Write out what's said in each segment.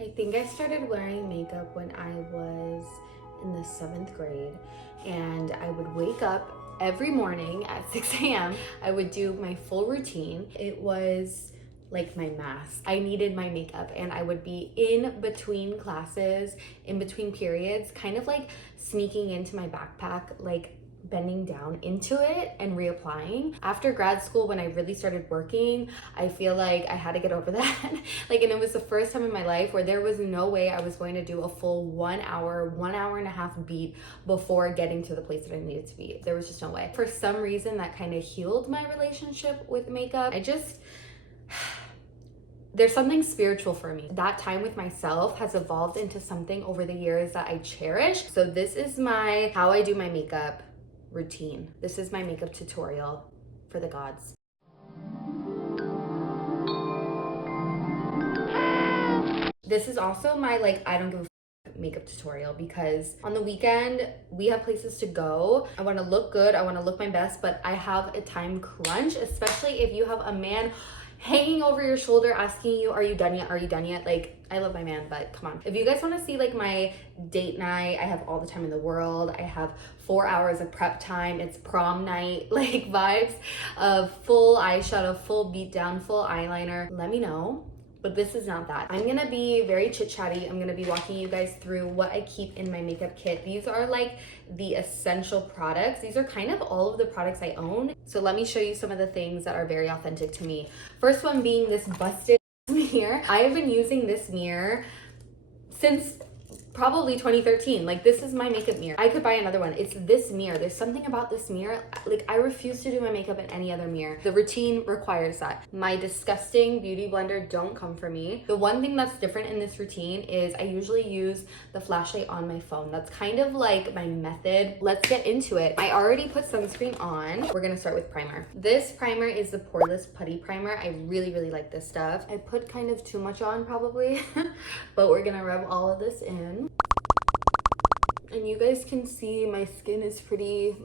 I think I started wearing makeup when I was in the 7th grade, and I would wake up every morning at 6 a.m. I would do my full routine. It was like my mask. I needed my makeup, and I would be in between classes, in between periods, kind of like sneaking into my backpack, like bending down into it and reapplying. After grad school, when I really started working, I feel like I had to get over that. Like, and it was the first time in my life where there was no way I was going to do a full 1 hour, 1.5 hour beat before getting to the place that I needed to be. There was just no way. For some reason, that kind of healed my relationship with makeup. There's something spiritual for me. That time with myself has evolved into something over the years that I cherish. So this is how I do my makeup routine. This is my makeup tutorial for the gods. This is also my I don't give a makeup tutorial, because on the weekend we have places to go. I want to look good, I want to look my best, but I have a time crunch, especially if you have a man hanging over your shoulder asking you, are you done yet? Are you done yet? Like, I love my man, but come on. If you guys want to see my date night, I have all the time in the world. I have 4 hours of prep time. It's prom night, vibes of full eyeshadow, full beat down, full eyeliner. Let me know. But this is not that. I'm gonna be very chit chatty. I'm gonna be walking you guys through what I keep in my makeup kit. These are the essential products. These are kind of all of the products I own. So let me show you some of the things that are very authentic to me. First one being this busted mirror. I have been using this mirror since probably 2013. This is my makeup mirror. I could buy another one. It's this mirror. There's something about this mirror. I refuse to do my makeup in any other mirror. The routine requires that. My disgusting beauty blender don't come for me. The one thing that's different in this routine is I usually use the flashlight on my phone. That's kind of my method. Let's get into it. I already put sunscreen on. We're gonna start with primer. This primer is the Poreless Putty Primer. I really, really like this stuff. I put kind of too much on probably, but we're gonna rub all of this in. And you guys can see my skin is pretty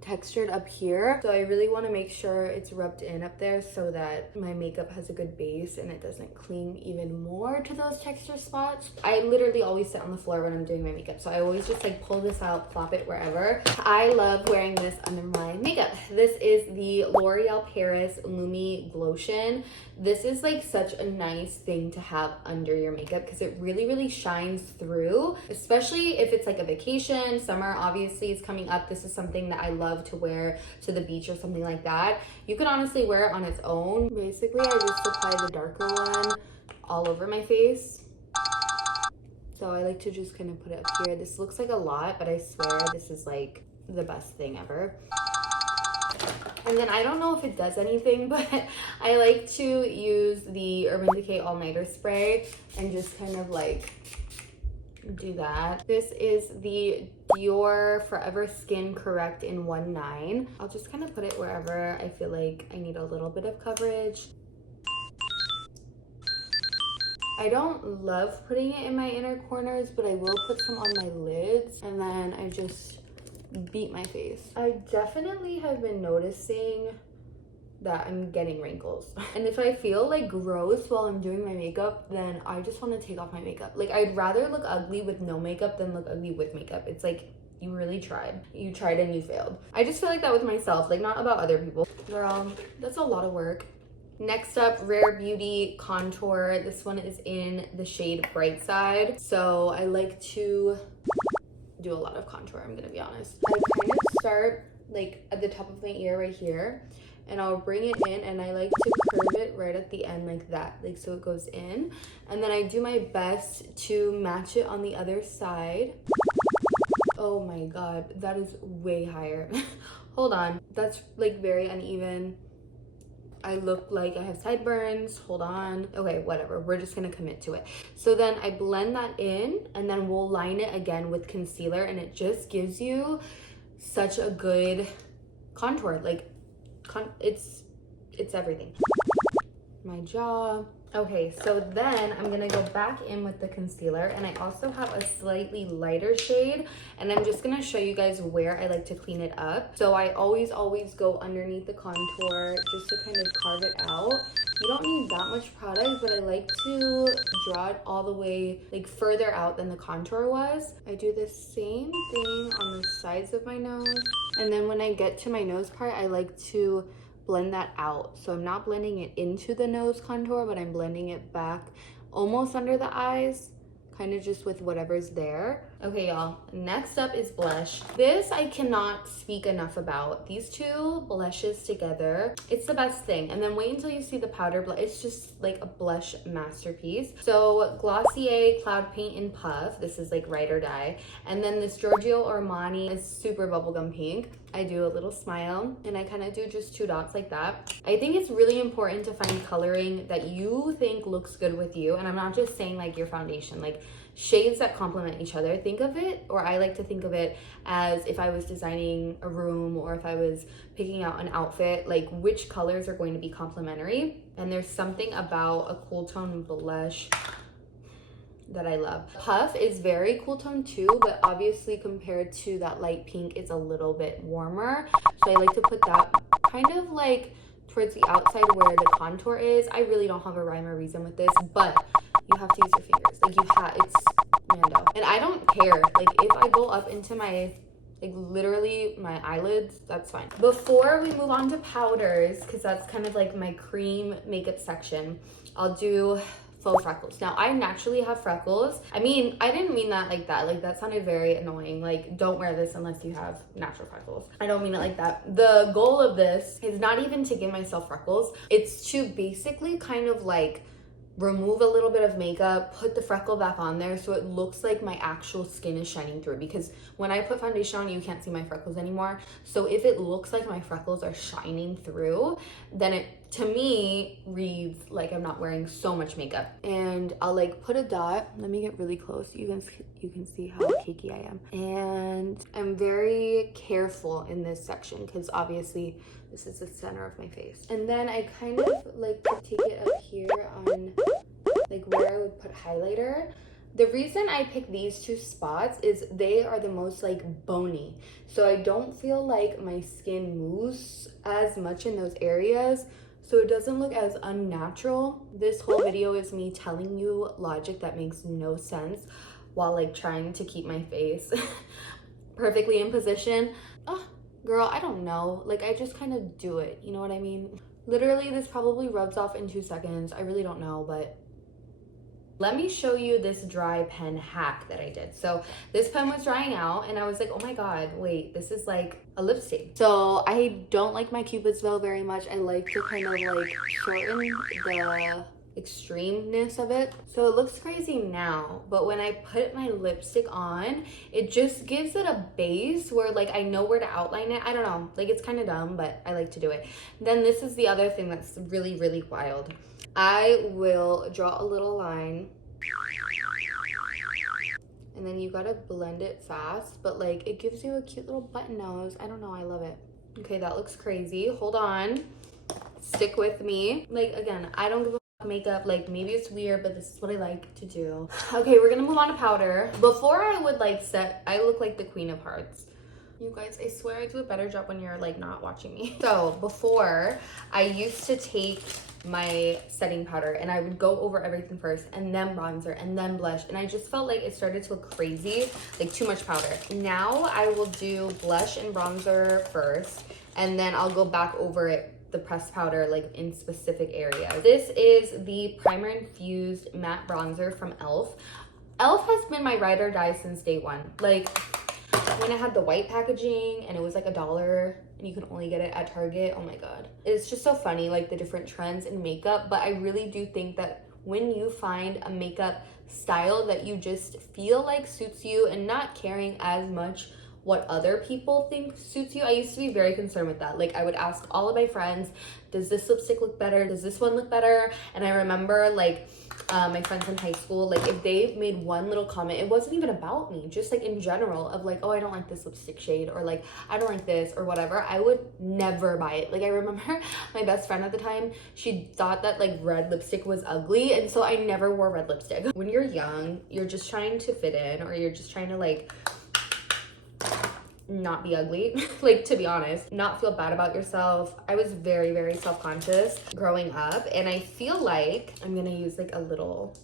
textured up here. So I really want to make sure it's rubbed in up there so that my makeup has a good base and it doesn't cling even more to those texture spots. I literally always sit on the floor when I'm doing my makeup. So I always just pull this out, plop it wherever. I love wearing this under my makeup. This is the L'Oreal Paris Lumi Glotion. This is such a nice thing to have under your makeup because it really, really shines through, especially if it's a vacation. Summer obviously is coming up. This is something that I love to wear to the beach or something like that. You could honestly wear it on its own. Basically, I just apply the darker one all over my face. So I like to just kind of put it up here. This looks like a lot, but I swear this is the best thing ever. And then I don't know if it does anything, but I like to use the Urban Decay All Nighter Spray and just kind of do that. This is the Dior Forever Skin Correct in 1.9. I'll just kind of put it wherever I feel like I need a little bit of coverage. I don't love putting it in my inner corners, but I will put some on my lids, and then I just beat my face. I definitely have been noticing that I'm getting wrinkles. And if I feel gross while I'm doing my makeup, then I just want to take off my makeup. I'd rather look ugly with no makeup than look ugly with makeup. It's you really tried. You tried and you failed. I just feel like that with myself, not about other people. Girl, that's a lot of work. Next up, Rare Beauty Contour. This one is in the shade Bright Side. So I like to do a lot of contour, I'm gonna be honest. I kind of start at the top of my ear right here, and I'll bring it in, and I like to curve it right at the end like that, so it goes in. And then I do my best to match it on the other side. Oh my god, that is way higher. Hold on, that's very uneven. I look like I have sideburns. Hold on. Okay, whatever. We're just gonna commit to it. So then I blend that in, and then we'll line it again with concealer, and it just gives you such a good contour. It's everything. My jaw. Okay, so then I'm gonna go back in with the concealer, and I also have a slightly lighter shade, and I'm just gonna show you guys where I like to clean it up. So I always go underneath the contour just to kind of carve it out. You don't need that much product, but I like to draw it all the way like further out than the contour was. I do the same thing on the sides of my nose. And then when I get to my nose part, I like to blend that out. So I'm not blending it into the nose contour, but I'm blending it back almost under the eyes, kind of just with whatever's there. Okay, y'all, next up is blush. This I cannot speak enough about. These two blushes together, it's the best thing. And then wait until you see the powder blush. It's just like a blush masterpiece. So Glossier Cloud Paint in Puff. This is like Ride or Die. And then this Giorgio Armani is super bubblegum pink. I do a little smile and I kind of do just 2 dots like that. I think it's really important to find coloring that you think looks good with you. And I'm not just saying like your foundation, like shades that complement each other. Think of it, or I like to think of it as if I was designing a room or if I was picking out an outfit, like which colors are going to be complementary. And there's something about a cool tone blush that I love. Puff is very cool tone too, but obviously compared to that light pink, it's a little bit warmer. So I like to put that kind of like towards the outside where the contour is. I really don't have a rhyme or reason with this, but you have to use your fingers. Like you have, it's Mando. And I don't care. Like if I go up into my, like literally my eyelids, that's fine. Before we move on to powders, because that's kind of like my cream makeup section, I'll do faux freckles. Now I naturally have freckles. I mean, I didn't mean that like that. Like that sounded very annoying. Like don't wear this unless you have natural freckles. I don't mean it like that. The goal of this is not even to give myself freckles. It's to basically kind of like remove a little bit of makeup, put the freckle back on there so it looks like my actual skin is shining through, because when I put foundation on, you can't see my freckles anymore. So if it looks like my freckles are shining through, then it, to me, reads like I'm not wearing so much makeup. And I'll like put a dot. Let me get really close. You can see how cakey I am. And I'm very careful in this section because obviously this is the center of my face. And then I kind of like to take it up here on like where I would put highlighter. The reason I pick these 2 spots is they are the most like bony. So I don't feel like my skin moves as much in those areas. So it doesn't look as unnatural. This whole video is me telling you logic that makes no sense while like trying to keep my face perfectly in position. Oh, girl, I don't know. Like I just kind of do it. You know what I mean? Literally, this probably rubs off in 2 seconds. I really don't know, but let me show you this dry pen hack that I did. So this pen was drying out and I was like, oh my God, wait, this is like a lipstick. So I don't like my Cupid's bow very much. I like to kind of like shorten the extremeness of it. So it looks crazy now, but when I put my lipstick on, it just gives it a base where like I know where to outline it. I don't know, like it's kind of dumb, but I like to do it. Then this is the other thing that's really, really wild. I will draw a little line and then you gotta blend it fast, but like it gives you a cute little button nose. I don't know, I love it. Okay, that looks crazy. Hold on, stick with me. Like again, I don't give a makeup, like maybe it's weird, but this is what I like to do. Okay, we're gonna move on to powder. Before I would like set, I look like the Queen of Hearts. You guys, I swear I do a better job when you're like not watching me. So before, I used to take my setting powder and I would go over everything first and then bronzer and then blush, and I just felt like it started to look crazy, like too much powder. Now I will do blush and bronzer first and then I'll go back over it, the pressed powder, like in specific areas. This is the primer infused matte bronzer from e.l.f. e.l.f. has been my ride or die since day one. Like when it had the white packaging and it was like $1 and you can only get it at Target, oh my God. It's just so funny, like the different trends in makeup, but I really do think that when you find a makeup style that you just feel like suits you and not caring as much what other people think suits you. I used to be very concerned with that. Like I would ask all of my friends, does this lipstick look better? Does this one look better? And I remember like my friends in high school, like if they made one little comment, it wasn't even about me, just like in general of like, oh, I don't like this lipstick shade, or like, I don't like this or whatever, I would never buy it. Like I remember my best friend at the time, she thought that like red lipstick was ugly, and so I never wore red lipstick. When you're young, you're just trying to fit in, or you're just trying to like not be ugly, like, to be honest, not feel bad about yourself. I was very, very self-conscious growing up, and I feel like I'm gonna use like a little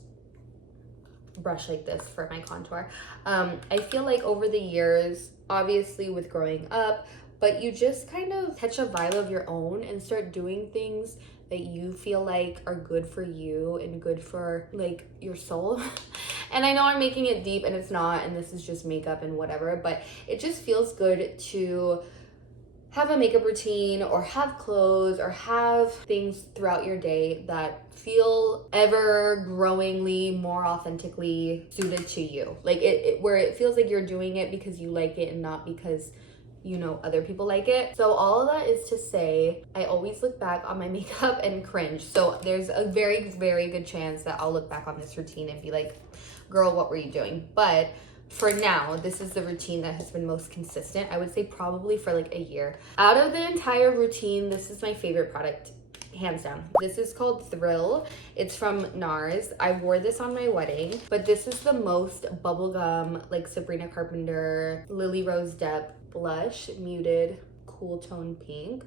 brush like this for my contour. I feel like over the years, obviously with growing up, but you just kind of catch a vibe of your own and start doing things that you feel like are good for you and good for like your soul. And I know I'm making it deep and it's not, and this is just makeup and whatever, but it just feels good to have a makeup routine or have clothes or have things throughout your day that feel ever growingly more authentically suited to you. Like where it feels like you're doing it because you like it and not because you know other people like it. So all of that is to say, I always look back on my makeup and cringe. So there's a very, very good chance that I'll look back on this routine and be like, girl, what were you doing? But for now, this is the routine that has been most consistent. I would say probably for like a year. Out of the entire routine, this is my favorite product, hands down. This is called Thrill. It's from NARS. I wore this on my wedding, but this is the most bubblegum, like Sabrina Carpenter, Lily Rose Depp blush, muted, cool tone pink.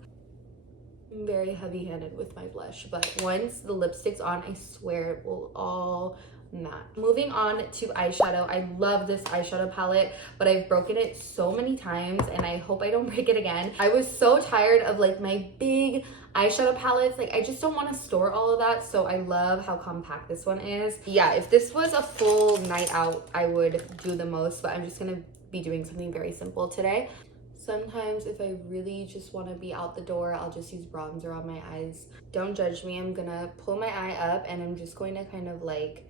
I'm very heavy-handed with my blush, but once the lipstick's on, I swear it will all matte. Moving on to eyeshadow. I love this eyeshadow palette, but I've broken it so many times and I hope I don't break it again. I was so tired of like my big eyeshadow palettes. Like I just don't want to store all of that, so I love how compact this one is. Yeah, if this was a full night out, I would do the most, but I'm just gonna be doing something very simple today. Sometimes if I really just want to be out the door, I'll just use bronzer on my eyes. Don't judge me. I'm gonna pull my eye up and I'm just going to kind of like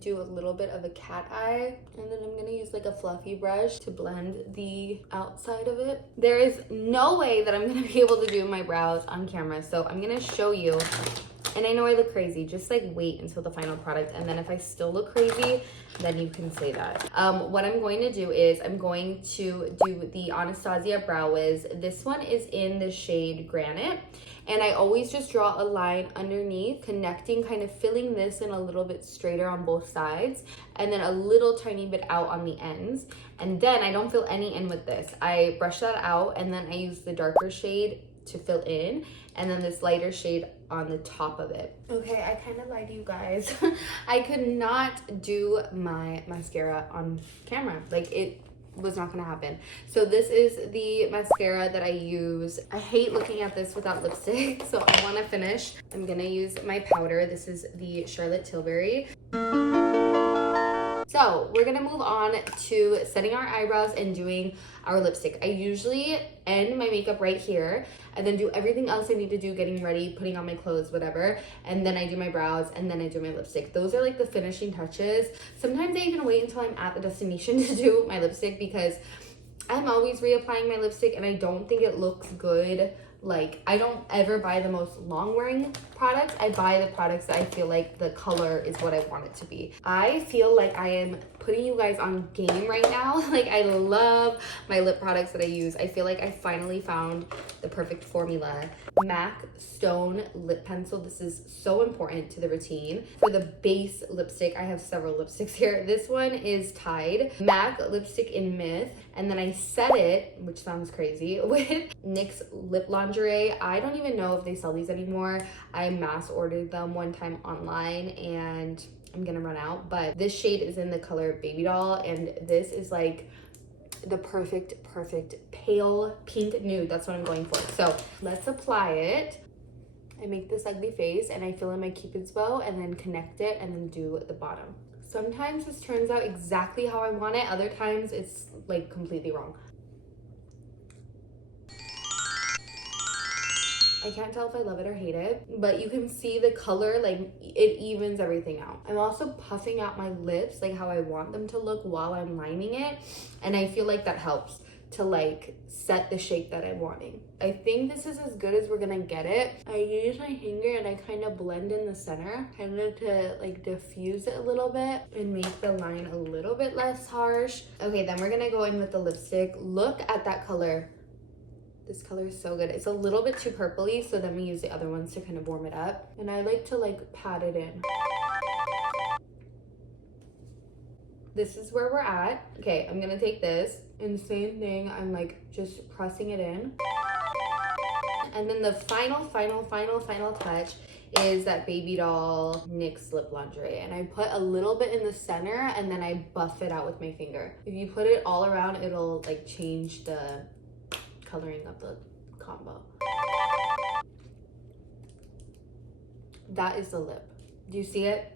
do a little bit of a cat eye, and then I'm gonna use like a fluffy brush to blend the outside of it. There is no way that I'm gonna be able to do my brows on camera, so I'm gonna show you. And I know I look crazy, just like wait until the final product, and then if I still look crazy, then you can say that. What I'm going to do is I'm going to do the Anastasia Brow Wiz. This one is in the shade Granite, and I always just draw a line underneath, connecting, kind of filling this in a little bit straighter on both sides, and then a little tiny bit out on the ends. And then I don't fill any in with this. I brush that out, and then I use the darker shade to fill in, and then this lighter shade on the top of it. Okay, I kind of lied to you guys. I could not do my mascara on camera. Like it was not gonna happen. So this is the mascara that I use. I hate looking at this without lipstick, so I want to finish. I'm gonna use my powder. This is the Charlotte Tilbury. So we're gonna move on to setting our eyebrows and doing our lipstick. I usually end my makeup right here and then do everything else I need to do, getting ready, putting on my clothes, whatever. And then I do my brows and then I do my lipstick. Those are like the finishing touches. Sometimes I even wait until I'm at the destination to do my lipstick because I'm always reapplying my lipstick and I don't think it looks good. Like, I don't ever buy the most long-wearing products. I buy the products that I feel like the color is what I want it to be. I feel like I am putting you guys on game right now. Like, I love my lip products that I use. I feel like I finally found the perfect formula. MAC Stone Lip Pencil. This is so important to the routine. For the base lipstick, I have several lipsticks here. This one is Tide MAC Lipstick in Myth. And then I set it, which sounds crazy, with NYX Lip Lingerie. I don't even know if they sell these anymore. I mass ordered them one time online and I'm gonna run out. But this shade is in the color Baby Doll, and this is like the perfect pale pink nude. That's what I'm going for. So let's apply it. I make this ugly face and I fill in my Cupid's bow and then connect it and then do the bottom. Sometimes this turns out exactly how I want it. Other times it's like completely wrong. I can't tell if I love it or hate it, but you can see the color, like it evens everything out. I'm also puffing out my lips like how I want them to look while I'm lining it. And I feel like that helps to like set the shape that I'm wanting. I think this is as good as we're gonna get it. I use my finger and I kind of blend in the center, kind of to like diffuse it a little bit and make the line a little bit less harsh. Okay, then we're gonna go in with the lipstick. Look at that color. This color is so good. It's a little bit too purpley, so then we use the other ones to kind of warm it up. And I like to like pat it in. This is where we're at. Okay, I'm gonna take this and same thing, I'm like just pressing it in. And then the final touch is that Baby Doll NYX lip lingerie, and I put a little bit in the center and then I buff it out with my finger. If you put it all around, it'll like change the coloring of the combo. That is the lip. Do you see it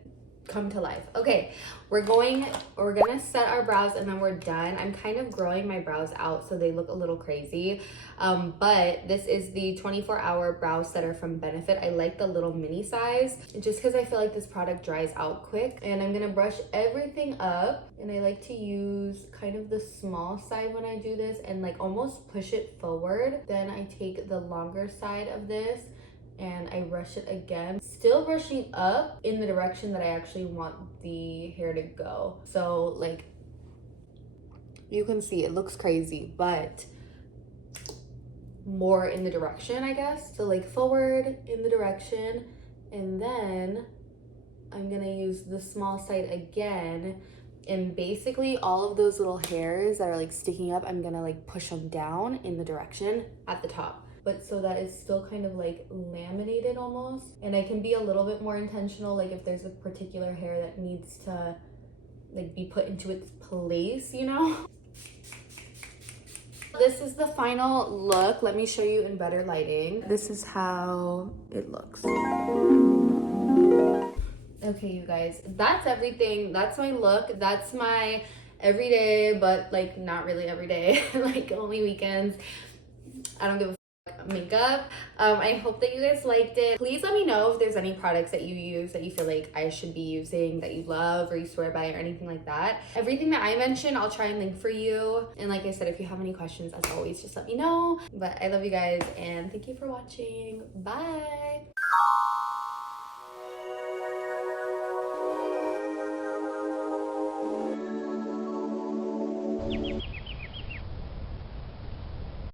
come to life? Okay, we're gonna set our brows and then we're done. I'm kind of growing my brows out so they look a little crazy, but this is the 24-hour brow setter from Benefit. I like the little mini size just because I feel like this product dries out quick. And I'm gonna brush everything up, and I like to use kind of the small side when I do this and like almost push it forward. Then I take the longer side of this and I brush it again, still brushing up in the direction that I actually want the hair to go. So like you can see it looks crazy, but more in the direction, I guess. So like forward in the direction, and then I'm gonna use the small side again, and basically all of those little hairs that are like sticking up, I'm gonna like push them down in the direction at the top, but so that it's still kind of like laminated almost. And I can be a little bit more intentional, like if there's a particular hair that needs to like be put into its place, you know? This is the final look. Let me show you in better lighting. This is how it looks. Okay, you guys, that's everything. That's my look. That's my everyday, but like not really everyday, like only weekends. I don't give a makeup. I hope that you guys liked it. Please let me know if there's any products that you use that you feel like I should be using, that you love or you swear by, or anything like that. Everything that I mentioned, I'll try and link for you. And like I said, if you have any questions, as always, just let me know. But I love you guys and thank you for watching. Bye.